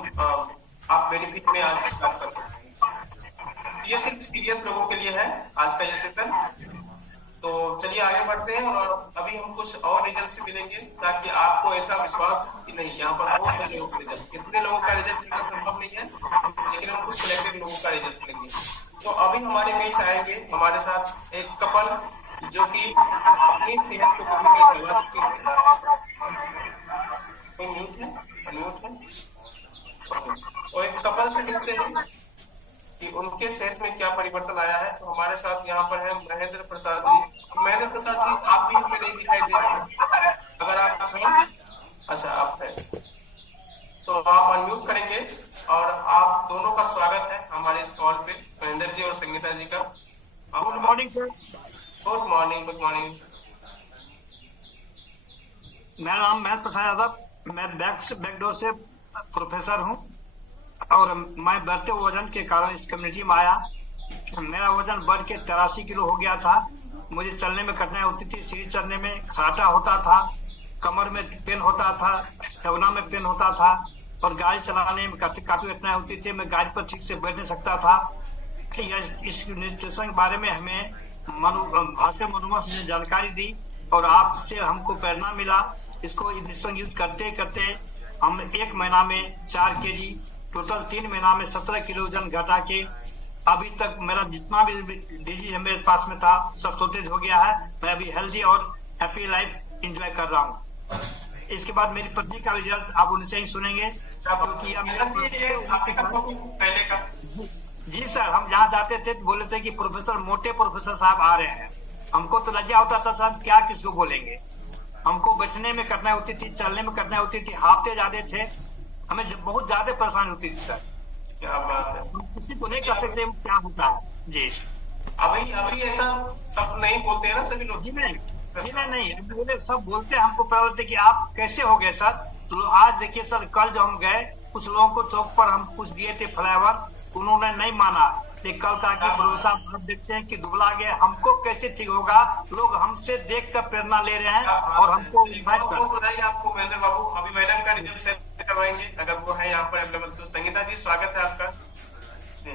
आप बेनिफिट में आज स्टार्ट कर सकते हैं। ये सिर्फ सीरियस लोगों के लिए है आज का ये सेशन। तो चलिए आगे बढ़ते हैं और अभी हम कुछ और रिजल्ट से मिलेंगे ताकि आपको ऐसा विश्वास हो कि नहीं यहाँ पर बहुत सारे लोगों का रिजल्ट, कितने लोगों का रिजल्ट मिलना संभव नहीं है, लेकिन हम कुछ सिलेक्टेड लोगों का रिजल्ट लेंगे। तो अभी हमारे बीच आएंगे हमारे साथ एक कपल जो कि अपनी सेहत को और एक कपल से मिलते हैं कि उनके सेहत में क्या परिवर्तन आया है। तो हमारे साथ यहाँ पर है महेंद्र प्रसाद जी। महेंद्र प्रसाद जी, आप भी हमें नहीं दिखाई दे रहे हैं, अगर आप हैं, अच्छा आप हैं तो आप अनम्यूट करेंगे और आप दोनों का स्वागत है हमारे इस कॉल पे, महेंद्र जी और संगीता जी का। Good morning sir. Good morning. Good morning. मेरा नाम महेंद्र प्रसाद यादव, मैं बैकडोर से प्रोफेसर हूँ और मैं बढ़ते वजन के कारण इस कम्युनिटी में आया। मेरा वजन बढ़ के 83 किलो हो गया था। मुझे चलने में कठिनाई होती थी, सीढ़ी चढ़ने में खराटा होता था, कमर में पेन होता था, ठेवना में पेन होता था और गाड़ी चलाने में काफी कठिनाई होती थी। मैं गाड़ी पर ठीक से बैठ नहीं सकता था। इस न्यूट्रिशन के बारे में हमें भास्कर मनुवंश ने जानकारी दी और आपसे हमको प्रेरणा मिला। इसको न्यूट्रिशन यूज करते करते हम 1 महीना में 4 kg, टोटल 3 महीना में 17 किलो वजन घटा के अभी तक मेरा जितना भी डिजीज है मेरे पास में था सब सॉर्टेज हो गया है। मैं अभी हेल्दी और हैप्पी लाइफ एंजॉय कर रहा हूँ। इसके बाद मेरी पत्नी का रिजल्ट आप उनसे ही सुनेंगे। पहले का जी सर, हम जहाँ जाते थे तो बोले थे कि प्रोफेसर, मोटे प्रोफेसर साहब आ रहे हैं। हमको तो लज्जा होता था सर, क्या किसको बोलेंगे। हमको बैठने में कठिनाई होती थी, चलने में कठिनाई होती थी, हाफते ज्यादा थे, हमें बहुत ज्यादा परेशानी होती थी सर। क्या बात है। हम किसी को नहीं कह सकते क्या होता है जी। अभी ऐसा सब नहीं बोलते हैं ना सभी लोग। जी नहीं बोले, सब बोलते हैं। हमको बोलते कि आप कैसे हो गए सर। तो आज देखिए सर, कल जो हम गए कुछ लोगों को चौक पर हम कुछ दिए थे फ्लावर, उन्होंने नहीं माना। लेकिन कल ताकि भरोसा आप देखते हैं कि दुबला गए, हमको कैसे ठीक होगा। लोग हमसे देख कर प्रेरणा ले रहे हैं और हमको इन्वाइट कर। बताइए आपको महेंद्र बाबू, अभी मैडम का रिजल्ट शेयर करवाएंगे अगर वो है यहाँ पर अवेलेबल। तो संगीता जी स्वागत है आपका जी।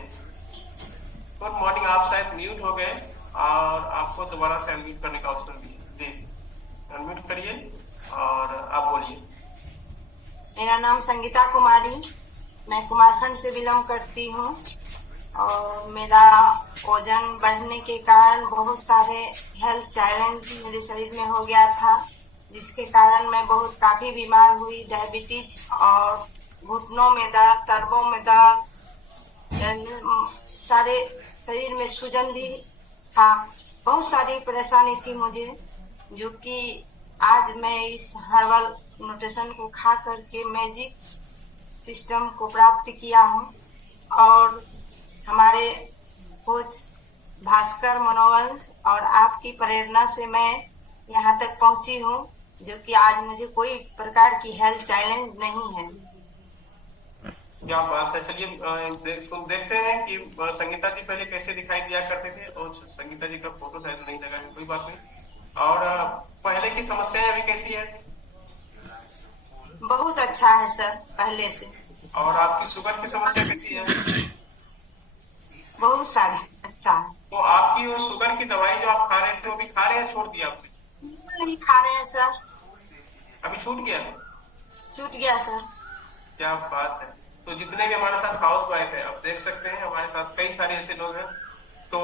Good morning. आप शायद म्यूट हो गए और आपको दोबारा से अनम्यूट करने का ऑप्शन दिए जी। अनम्यूट करिए और आप बोलिए। मेरा नाम संगीता कुमारी, मैं कुमारखंड से बिलोंग करती हूँ और मेरा वजन बढ़ने के कारण बहुत सारे हेल्थ चैलेंज मेरे शरीर में हो गया था, जिसके कारण मैं काफी बीमार हुई। डायबिटीज और घुटनों में दर्द, तर्बों में दर्द, सारे शरीर में सूजन भी था, बहुत सारी परेशानी थी मुझे, जो कि आज मैं इस हर्बल न्यूट्रिशन को खा करके मैजिक सिस्टम को प्राप्त किया हूँ। और हमारे कोच भास्कर मनोवंश और आपकी प्रेरणा से मैं यहाँ तक पहुँची हूँ, जो कि आज मुझे कोई प्रकार की हेल्थ चैलेंज नहीं है। क्या बात है। चलिए देखते हैं कि संगीता जी पहले कैसे दिखाई दिया करते थे, और संगीता जी का फोटो शायद नहीं लगा है, कोई बात नहीं। और पहले की समस्याएं अभी कैसी है? बहुत अच्छा है सर, पहले से। और आपकी शुगर की समस्या कैसी है? बहुत सारी अच्छा है। तो आपकी वो शुगर की दवाई जो आप खा रहे थे वो भी खा रहे हैं, छोड़ दिया आपने? नहीं खा रहे हैं सर। अभी छूट गया? छूट गया सर। क्या बात है। तो जितने भी हमारे साथ हाउस वाइफ है, आप देख सकते हैं हमारे साथ कई सारे ऐसे लोग हैं। तो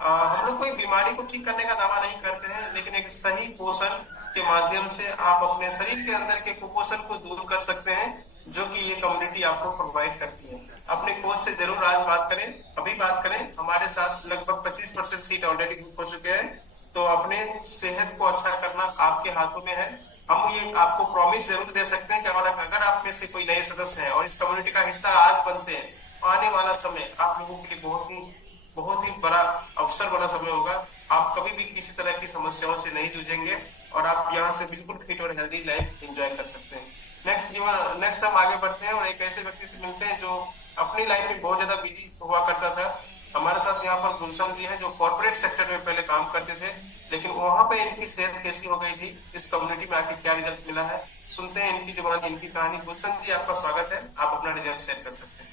हम लोग कोई बीमारी को ठीक करने का दावा नहीं करते हैं, लेकिन एक सही पोषण के माध्यम से आप अपने शरीर के अंदर के कुपोषण को दूर कर सकते हैं, जो कि ये कम्युनिटी आपको प्रोवाइड करती है। अपने कोच से जरूर आज बात करें, अभी बात करें। हमारे साथ लगभग 25% सीट ऑलरेडी बुक हो चुके हैं। तो अपने सेहत को अच्छा करना आपके हाथों में है। हम ये आपको प्रॉमिस जरूर दे सकते हैं कि अगर आप में से कोई नए सदस्य हैं और इस कम्युनिटी का हिस्सा आज बनते हैं, आने वाला समय आप लोगों के लिए बहुत ही बड़ा अवसर वाला समय होगा। आप कभी भी किसी तरह की समस्याओं से नहीं जूझेंगे और आप यहाँ से बिल्कुल फिट और हेल्दी लाइफ एंजॉय कर सकते हैं। नेक्स्ट हम आगे बढ़ते हैं और एक ऐसे व्यक्ति से मिलते हैं जो अपनी लाइफ में बहुत ज्यादा बिजी हुआ करता था। हमारे साथ यहाँ पर गुलशन जी हैं, जो कॉर्पोरेट सेक्टर में पहले काम करते थे, लेकिन वहां पे इनकी सेहत कैसी हो गई थी, इस कम्युनिटी में आके क्या रिजल्ट मिला है, सुनते हैं इनकी जुबान इनकी कहानी। गुलशन जी, आपका स्वागत है, आप अपना रिजल्ट शेयर कर सकते हैं।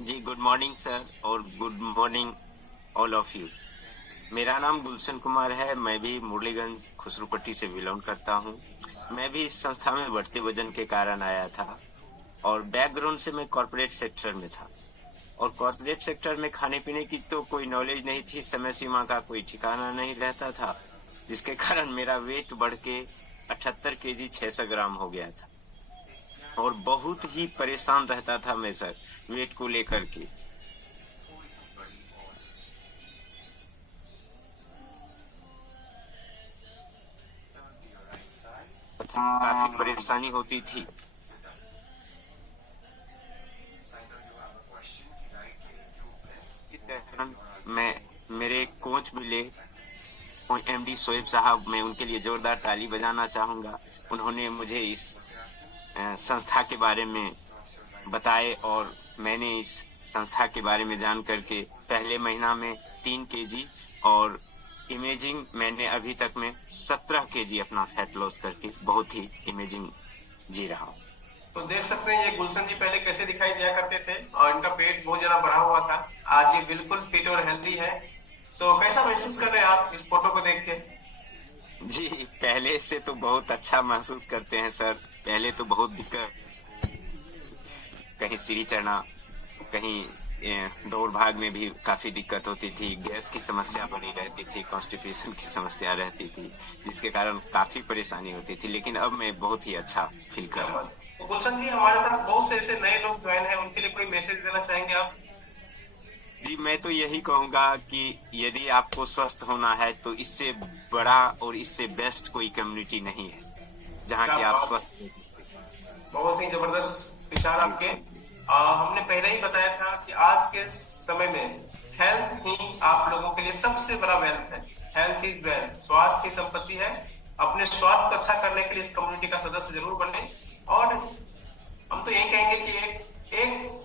जी गुड मॉर्निंग सर, और good morning all of you. मेरा नाम गुलशन कुमार है। मैं भी मुरलीगंज खुसरूपट्टी से बिलोंग करता हूँ। मैं भी इस संस्था में बढ़ते वजन के कारण आया था और बैकग्राउंड से मैं कॉर्पोरेट सेक्टर में था। और कॉर्पोरेट सेक्टर में खाने पीने की तो कोई नॉलेज नहीं थी, समय सीमा का कोई ठिकाना नहीं रहता था, जिसके कारण मेरा वेट बढ़ के 78 kg 600 ग्राम हो गया था। और बहुत ही परेशान रहता था मैं सर वेट को लेकर के। काफी परेशानी होती थी। मेरे कोच मिले एमडी शोएब साहब, मैं उनके लिए जोरदार ताली बजाना चाहूंगा। उन्होंने मुझे इस संस्था के बारे में बताए और मैंने इस संस्था के बारे में जान करके पहले महीना में 3 kg और इमेजिंग मैंने अभी तक में 17 kg अपना फैट लॉस करके बहुत ही इमेजिंग जी रहा हूँ। तो देख सकते हैं ये गुलशन जी पहले कैसे दिखाई दिया करते थे और इनका पेट बहुत ज्यादा बढ़ा हुआ था। आज ये बिल्कुल फिट और हेल्दी है। तो कैसा महसूस कर रहे हैं आप इस फोटो को देख के? जी पहले से तो बहुत अच्छा महसूस करते हैं सर। पहले तो बहुत दिक्कत, कहीं सीढ़ी चढ़ना, कहीं दौड़ भाग में भी काफी दिक्कत होती थी, गैस की समस्या बनी रहती थी, कॉन्स्टिपेशन की समस्या रहती थी, जिसके कारण काफी परेशानी होती थी। लेकिन अब मैं बहुत ही अच्छा फील कर रहा हूँ। तो गुलशन जी, हमारे साथ बहुत से ऐसे नए लोग ज्वाइन हैं, उनके लिए कोई मैसेज देना चाहेंगे आप? जी मैं तो यही कहूंगा कि यदि आपको स्वस्थ होना है तो इससे बड़ा और इससे बेस्ट कोई कम्युनिटी नहीं है जहाँ की आप स्वस्थ। बहुत ही जबरदस्त विचार आपके। हमने पहले ही बताया था कि आज के समय में हेल्थ ही आप लोगों के लिए सबसे बड़ा वेल्थ है। हेल्थ इज वेल्थ, स्वास्थ्य की संपत्ति है। अपने स्वास्थ्य को अच्छा करने के लिए इस कम्युनिटी का सदस्य जरूर बने और हम तो यही कहेंगे कि एक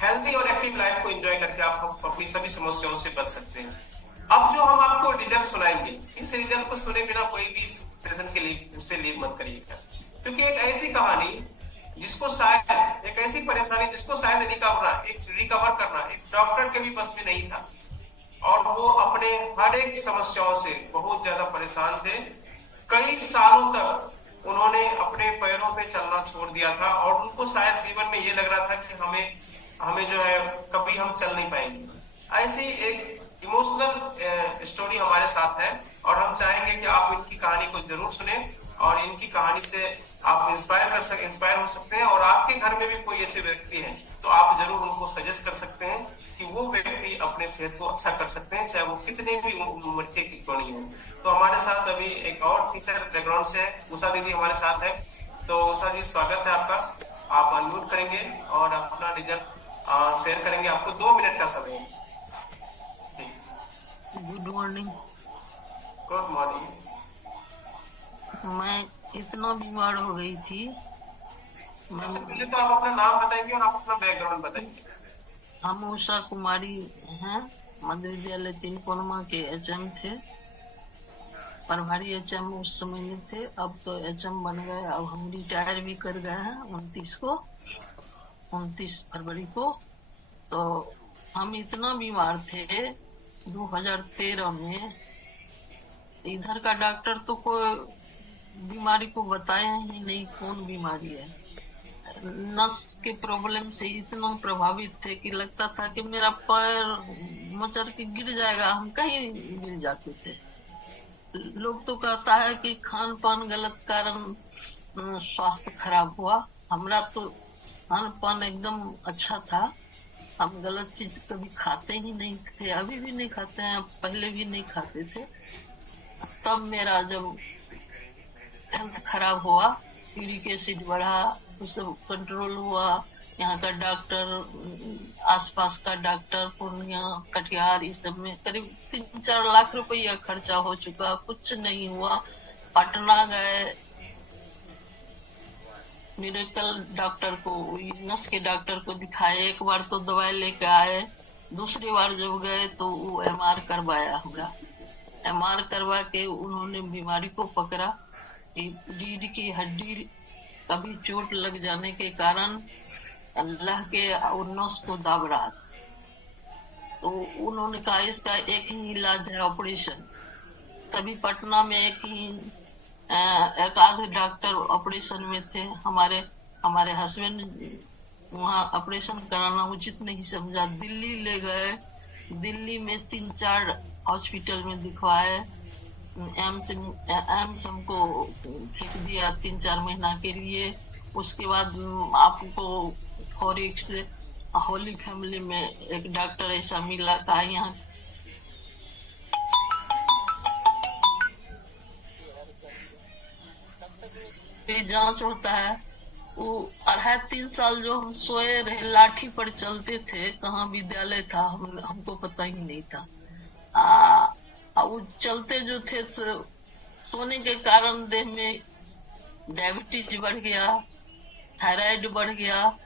हेल्दी और एक्टिव लाइफ को एंजॉय करके आप अपनी सभी समस्याओं से बच सकते हैं। अब जो हम आपको रिजल्ट सुनाएंगे, इस रिजल्ट को सुने बिना कोई भी सेशन के लिए इससे लीव मत करिएगा, क्योंकि एक ऐसी कहानी जिसको शायद, एक ऐसी परेशानी जिसको शायद रिकवर करना एक डॉक्टर के भी बस में नहीं था और वो अपने हर एक समस्याओं से बहुत ज्यादा परेशान थे। कई सालों तक उन्होंने अपने पैरों पे चलना छोड़ दिया था और उनको शायद जीवन में ये लग रहा था कि हमें जो है कभी हम चल नहीं पाएंगे। ऐसी एक इमोशनल स्टोरी हमारे साथ है और हम चाहेंगे कि आप इनकी कहानी को जरूर सुने और इनकी कहानी से आप इंस्पायर हो सकते हैं। और आपके घर में भी कोई ऐसे व्यक्ति है तो आप जरूर उनको सजेस्ट कर सकते हैं कि वो व्यक्ति अपने सेहत को अच्छा कर सकते हैं, चाहे वो कितने भी उम्र के क्यों नहीं हो। तो हमारे साथ अभी एक और टीचर बैकग्राउंड से उषा दीदी हमारे साथ है। तो उषा जी, स्वागत है आपका। आप अनम्यूट करेंगे और अपना रिजल्ट शेयर करेंगे। आपको 2 मिनट का समय है। Good morning. Good morning. मैं इतना बीमार हो गई थी। सबसे पहले तो आप अपना नाम बताएंगे और आप अपना बैकग्राउंड बताएंगे। हम उषा कुमारी हैं, मध्य विद्यालय 3 कोरमा के एचएम थे। प्रभारी एचएम उस समय में थे, अब तो एचएम बन गए। अब हम रिटायर भी कर गए हैं 29 को। 29 फरवरी को। तो हम इतना बीमार थे 2013 में, इधर का डॉक्टर तो कोई बीमारी को बताया ही नहीं कौन बीमारी है। नस के प्रॉब्लम से इतना प्रभावित थे कि लगता था कि मेरा पैर मचर के गिर जाएगा, हम कहीं गिर जाते थे। लोग तो कहता है कि खान पान गलत कारण स्वास्थ्य खराब हुआ, हमरा तो खान पान एकदम अच्छा था। हम गलत चीज कभी खाते ही नहीं थे, अभी भी नहीं खाते हैं, पहले भी नहीं खाते थे। तब मेरा जब हेल्थ खराब हुआ, यूरिक एसिड बढ़ा, वो सब कंट्रोल हुआ। यहाँ का डॉक्टर, आसपास का डॉक्टर, पूर्णिया, कटिहार, इस सब में करीब 3-4 लाख रुपया खर्चा हो चुका, कुछ नहीं हुआ। पटना गए, मेडिकल डॉक्टर को, नस के डॉक्टर को दिखाए। एक बार तो दवाई लेके आए, दूसरी बार जब गए तो वो MR करवाया। हमरा MR करवा के उन्होंने बीमारी को पकड़ा कि रीढ़ की हड्डी कभी चोट लग जाने के कारण अल्लाह के और नस को दाब रहा था। तो उन्होंने कहा इसका एक ही इलाज है, ऑपरेशन। तभी पटना में एक आध डॉक्टर ऑपरेशन में थे। हमारे हस्बैंड वहाँ ऑपरेशन कराना उचित नहीं समझा, दिल्ली ले गए। दिल्ली में 3-4 हॉस्पिटल में दिखवाए, एम्स हमको फेंक दिया 3-4 महीना के लिए। उसके बाद आपको फॉरेक्स होली फैमिली में एक डॉक्टर ऐसा मिला, कहा यहाँ जांच होता है। वो 2.5-3 साल जो हम सोए रहे, लाठी पर चलते थे, कहाँ विद्यालय था हमको पता ही नहीं था। वो चलते जो थे, सोने के कारण देह में डायबिटीज बढ़ गया, थायराइड बढ़ गया।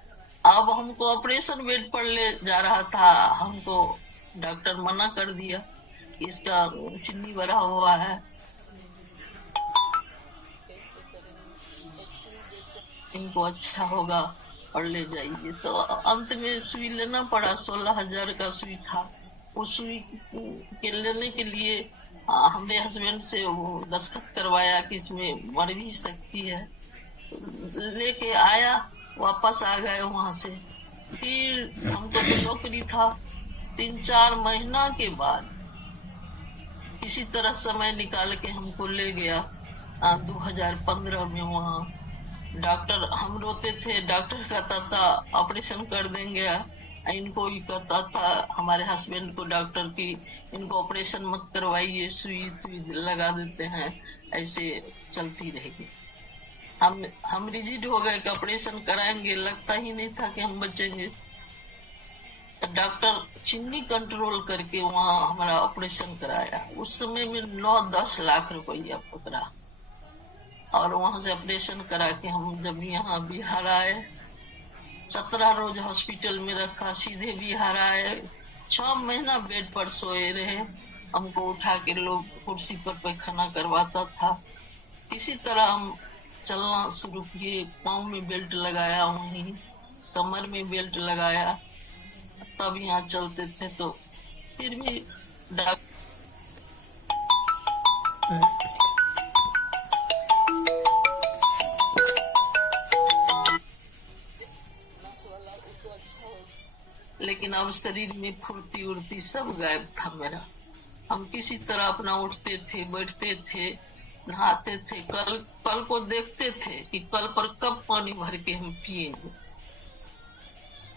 अब हमको ऑपरेशन बेड पर ले जा रहा था, हमको डॉक्टर मना कर दिया कि इसका चीनी बढ़ा हुआ है, इनको अच्छा होगा और ले जाइए। तो अंत में सुई लेना पड़ा, 16,000 का सुई था। उस सुई के लेने के लिए हमने हस्बैंड से दस्तखत करवाया कि इसमें मर भी सकती है। लेके आया, वापस आ गए वहां से। फिर हमको तो नौकरी था। 3-4 महीना के बाद इसी तरह समय निकाल के हमको ले गया 2015 में। वहाँ डॉक्टर, हम रोते थे, डॉक्टर कहता था ऑपरेशन कर देंगे। इनको भी कहता था हमारे हस्बैंड को डॉक्टर की, इनको ऑपरेशन मत करवाइए, सुई लगा देते हैं, ऐसे चलती रहेगी। हम रिजिड हो गए कि ऑपरेशन कराएंगे, लगता ही नहीं था कि हम बचेंगे। डॉक्टर चीनी कंट्रोल करके वहाँ हमारा ऑपरेशन कराया। उस समय में 9-10 लाख रुपया पकड़ा और वहां से ऑपरेशन करा के हम जब यहाँ बिहार आए, 17 रोज हॉस्पिटल में रखा, सीधे बिहार आए। 6 महीना बेड पर सोए रहे। हमको उठा के लोग कुर्सी पर पैखाना करवाता था। किसी तरह हम चलना शुरू किए। पाँव में बेल्ट लगाया, वहीं कमर में बेल्ट लगाया, तब यहाँ चलते थे। तो फिर भी लेकिन अब शरीर में फुर्ती उर्ती सब गायब था मेरा। हम किसी तरह अपना उठते थे, बैठते थे, नहाते थे, कल को देखते थे कि कल पर कब पानी भर के हम पिएंगे।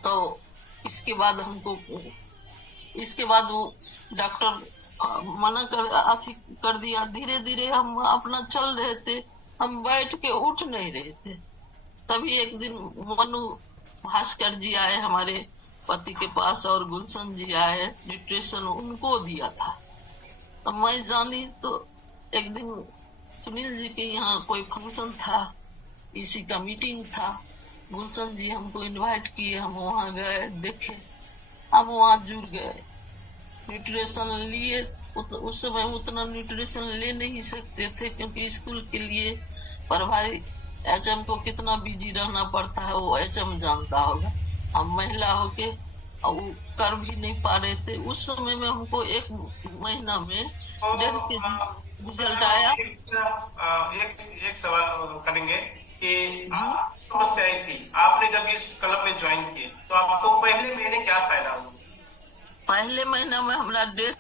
तो इसके बाद वो डॉक्टर मना कर दिया। धीरे धीरे हम अपना चल रहे थे, हम बैठ के उठ नहीं रहे थे। तभी एक दिन मनु भास्कर जी आए हमारे पति के पास और गुलशन जी आए, न्यूट्रिशन उनको दिया था। तो मैं जानी तो एक दिन सुनील जी के यहाँ कोई फंक्शन था, इसी का मीटिंग था। गुलशन जी हमको इनवाइट किए, हम वहाँ गए, देखे, हम वहाँ जुड़ गए, न्यूट्रिशन लिए। उस समय उतना न्यूट्रिशन ले नहीं सकते थे क्योंकि स्कूल के लिए प्रभारी HM को कितना बिजी रहना पड़ता है, वो HM जानता होगा। हम महिला होके और वो कर भी नहीं पा रहे थे। उस समय में हमको 1 महीना में 1.5 kg रिजल्ट आया। एक सवाल करेंगे कि समस्याएं थी, आपने जब इस क्लब में ज्वाइन किए तो आपको पहले महीने क्या फायदा हुआ? पहले महीना में हमारा 1.5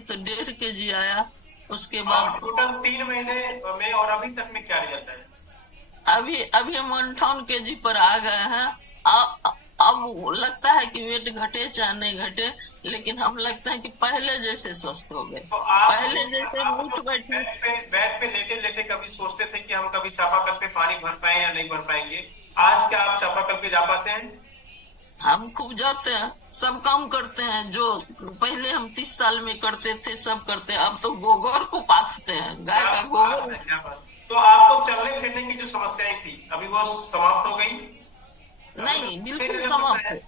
तो 1.5 kg आया। उसके बाद टोटल 3 महीने में और अभी तक में क्या रिजल्ट है? अभी हम 58 kg पर आ गए हैं। अब लगता है कि वेट घटे चाहे नहीं घटे, लेकिन हम लगता है कि पहले जैसे स्वस्थ हो गए। तो आप पहले जैसे उठ बैठे बेड पे लेटे लेटे कभी सोचते थे कि हम कभी चापाकल पे पानी भर पाए या नहीं भर पाएंगे? आज क्या आप चापाकल पे जा पाते हैं? हम खूब जाते हैं, सब काम करते हैं जो पहले हम 30 साल में करते थे, सब करते हैं। अब तो गोबर को पाथते हैं, गाय का गोबर। क्या बात। तो आपको चलने फिरने की जो समस्याएं थी अभी वो समाप्त हो गई? नहीं, बिल्कुल समाप्त।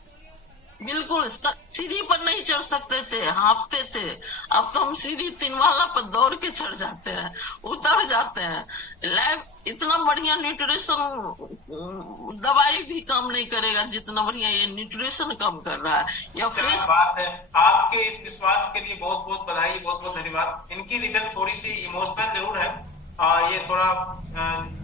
बिल्कुल सीढ़ी पर नहीं चढ़ सकते थे, हाँफते थे। अब तो हम सीढ़ी 3 वाला पर दौड़ के चढ़ जाते हैं, उतर जाते हैं। लाइफ इतना बढ़िया न्यूट्रिशन, दवाई भी काम नहीं करेगा जितना बढ़िया ये न्यूट्रिशन काम कर रहा है। या फ्रेश बात है। आपके इस विश्वास के लिए बहुत बहुत बधाई, बहुत बहुत धन्यवाद। इनकी रिजल्ट थोड़ी सी इमोशनल जरूर है, ये थोड़ा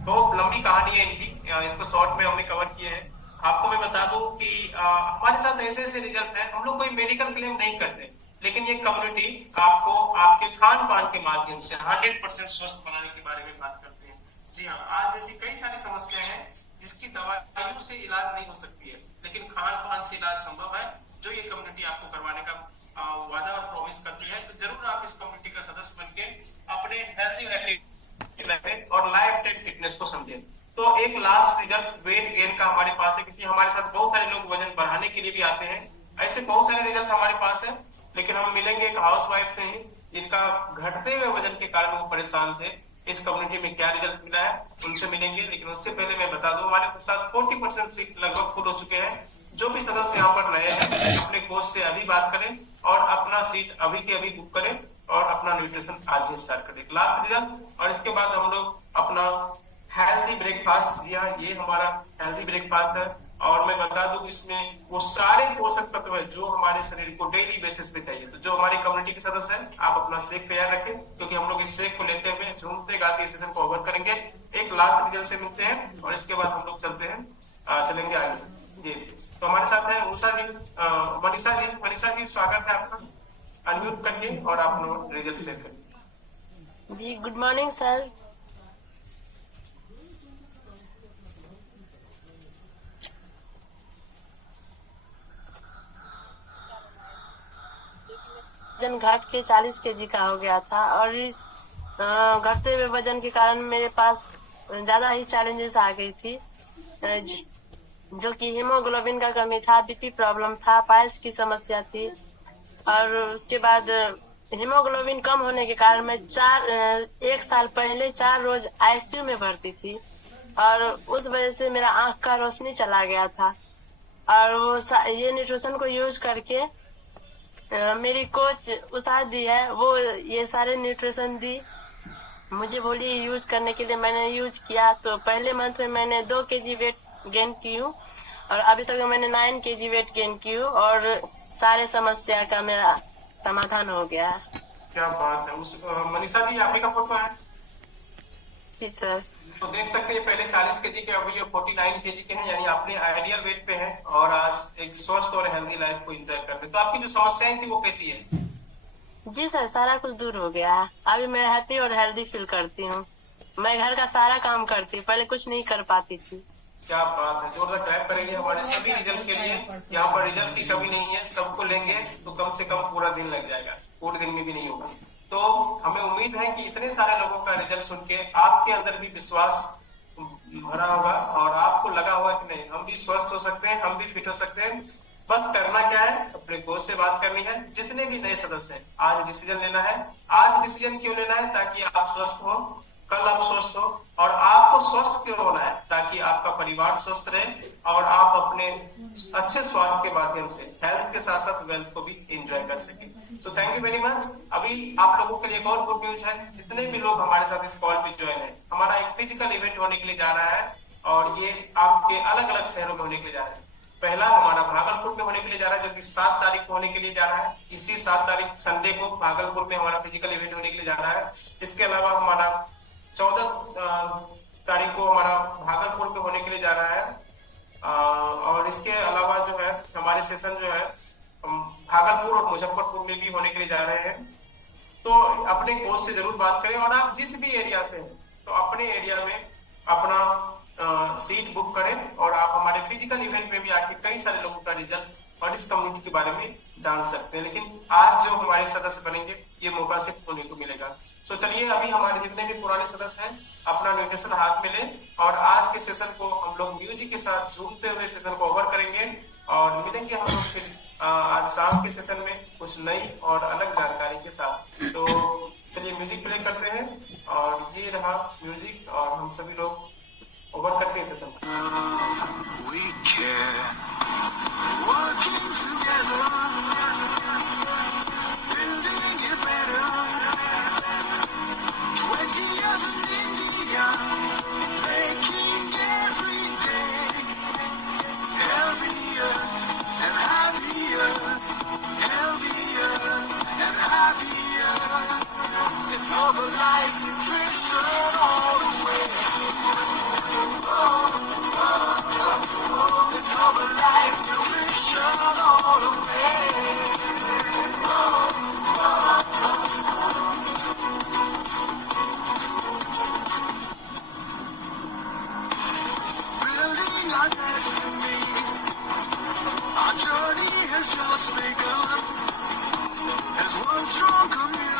बहुत लंबी कहानी है इनकी, इसको शॉर्ट में हमने कवर किए हैं। आपको मैं बता दूं कि हमारे साथ ऐसे ऐसे रिजल्ट हैं। हम लोग कोई मेडिकल क्लेम नहीं करते, लेकिन ये कम्युनिटी आपको आपके खान पान के माध्यम से 100% स्वस्थ बनाने के बारे में बात करते हैं। जी हाँ, आज ऐसी कई सारी समस्याएं हैं जिसकी दवाइयों से इलाज नहीं हो सकती है, लेकिन खान पान से इलाज संभव है, जो ये कम्युनिटी आपको करवाने का वादा और प्रॉमिस करती है। तो जरूर आप इस कम्युनिटी का सदस्य बन के अपने हेल्थी और लाइफ टाइम फिटनेस को समझें। तो एक लास्ट रिजल्ट वेट गेन का हमारे पास है, क्योंकि हमारे साथ बहुत सारे लोग वजन बढ़ाने के लिए भी आते हैं। ऐसे बहुत सारे रिजल्ट हमारे पास है, लेकिन हम मिलेंगे एक हाउस वाइफ से ही जिनका घटते हुए वजन के कारण वो परेशान थे। इस कम्युनिटी में क्या रिजल्ट मिला है उनसे मिलेंगे, लेकिन उससे पहले मैं बता दूं हमारे साथ 40% सीट लगभग फुल हो चुके हैं। जो भी सदस्य यहाँ पर नए हैं अपने कोच से अभी बात करें और अपना सीट अभी के अभी बुक करें और अपना न्यूट्रिशन आज ही स्टार्ट करें। लास्ट रिजल्ट और इसके बाद हम लोग अपना हेल्दी ब्रेकफास्ट, जी हाँ ये हमारा हेल्दी ब्रेकफास्ट है। और मैं बता दूं इसमें वो सारे पोषक तत्व है जो हमारे शरीर को डेली बेसिस पे चाहिए। तो जो हमारी कम्युनिटी के सदस्य हैं आप अपना शेक तैयार रखें, क्योंकि हम लोग इस शेक को लेते हुए झूमते गाते इस सेशन को ओवर करेंगे। एक लास्ट रिजल्ट से मिलते हैं और इसके बाद हम लोग चलेंगे आगे। जी तो हमारे साथ है उषा जी, मनीषा जी। मनीषा जी स्वागत है आपका, अनम्यूट करिए और आप रिजल्ट शेयर करिए। जी गुड मॉर्निंग सर। वजन घट के 40 kg का हो गया था, और इस घटते हुए वजन के कारण मेरे पास ज्यादा ही चैलेंजेस आ गई थी, जो कि हीमोग्लोबिन का कमी था, बीपी प्रॉब्लम था, पाइल्स की समस्या थी। और उसके बाद हीमोग्लोबिन कम होने के कारण मैं 1 साल पहले 4 रोज आईसीयू में भर्ती थी, और उस वजह से मेरा आंख का रोशनी चला गया था। और वो ये न्यूट्रिशन को यूज करके मेरी कोच उषा दी है, वो ये सारे न्यूट्रिशन दी मुझे, बोली यूज करने के लिए। मैंने यूज किया तो पहले मंथ में मैंने 2 kg वेट गेन की हूँ, और अभी तक मैंने 9 kg वेट गेन की हूँ, और सारे समस्या का मेरा समाधान हो गया। क्या बात है। मनीषा जी आप ही का फोटो है? जी सर। तो देख सकते हैं पहले 40 kg के, अभी ये 49 kg के हैं, यानी आपने आइडियल वेट पे हैं और आज एक स्वस्थ और हेल्दी लाइफ को एंजॉय करते हैं। तो आपकी जो समस्याएं थी वो कैसी है? जी सर, सारा कुछ दूर हो गया है। अभी मैं हैप्पी और हेल्दी फील करती हूँ। मैं घर का सारा काम करती हूँ, पहले कुछ नहीं कर पाती थी। क्या बात है, जोरदार क्लैप करेंगे हमारे सभी रिजल्ट के लिए। यहाँ पर रिजल्ट की कमी नहीं है, सबको लेंगे तो कम से कम पूरा दिन लग जाएगा, पूरे दिन में भी नहीं होगा। तो हमें उम्मीद है कि इतने सारे लोगों का रिजल्ट सुन के आपके अंदर भी विश्वास भरा होगा और आपको लगा होगा कि नहीं हम भी स्वस्थ हो सकते हैं, हम भी फिट हो सकते हैं। बस करना क्या है, अपने कोच से बात करनी है। जितने भी नए सदस्य हैं आज डिसीजन लेना है। आज डिसीजन क्यों लेना है? ताकि आप स्वस्थ हो, कल आप स्वस्थ हो, और आपको स्वस्थ क्यों होना है? ताकि आपका परिवार स्वस्थ रहे और आप अपने अच्छे स्वास्थ्य के माध्यम से हेल्थ के साथ साथ वेल्थ को भी एंजॉय कर सके। So thank you very much. अभी आप लोगों के लिए एक और गुड न्यूज है, जितने भी लोग हमारे साथ इस कॉल पे ज्वाइन है, हमारा एक फिजिकल इवेंट होने के लिए जा रहा है और ये आपके अलग अलग शहरों में होने के लिए जा रहा है। पहला हमारा भागलपुर में होने के लिए जा रहा है, जो कि 7 तारीख को होने के लिए जा रहा है। इसी 7 तारीख संडे को भागलपुर में हमारा फिजिकल इवेंट होने के लिए जा रहा है। इसके अलावा हमारा 14 तारीख को हमारा भागलपुर में होने के लिए जा रहा है। और इसके अलावा जो है हमारे सेशन जो है भागलपुर और मुजफ्फरपुर में भी होने के लिए जा रहे हैं। तो अपने कोच से जरूर बात करें और आप जिस भी एरिया से हैं तो अपने एरिया में अपना सीट बुक करें और आप हमारे फिजिकल इवेंट में भी आके कई सारे लोगों का रिजल्ट और इस कम्युनिटी के बारे में जान सकते हैं। लेकिन आज जो हमारे सदस्य बनेंगे ये मौका सिर्फ होने को मिलेगा। सो चलिए अभी हमारे जितने भी पुराने सदस्य हैं अपना न्यूट्रिशन हाथ में लें और आज के सेशन को हम लोग म्यूजिक के साथ झूमते हुए सेशन को ओवर करेंगे और मिलेंगे हम लोग फिर आज शाम के सेशन में कुछ नई और अलग जानकारी के साथ। तो चलिए म्यूजिक प्ले करते हैं और ये रहा म्यूजिक और हम सभी लोग ओवर करते हैं session. We care, working together, building it better. 20 years in India, making every day healthier and happier, healthier and happier. It's Herbalife nutrition all the way. It's Herbalife nutrition all the way. Building our destiny, our journey has just begun. As one strong community.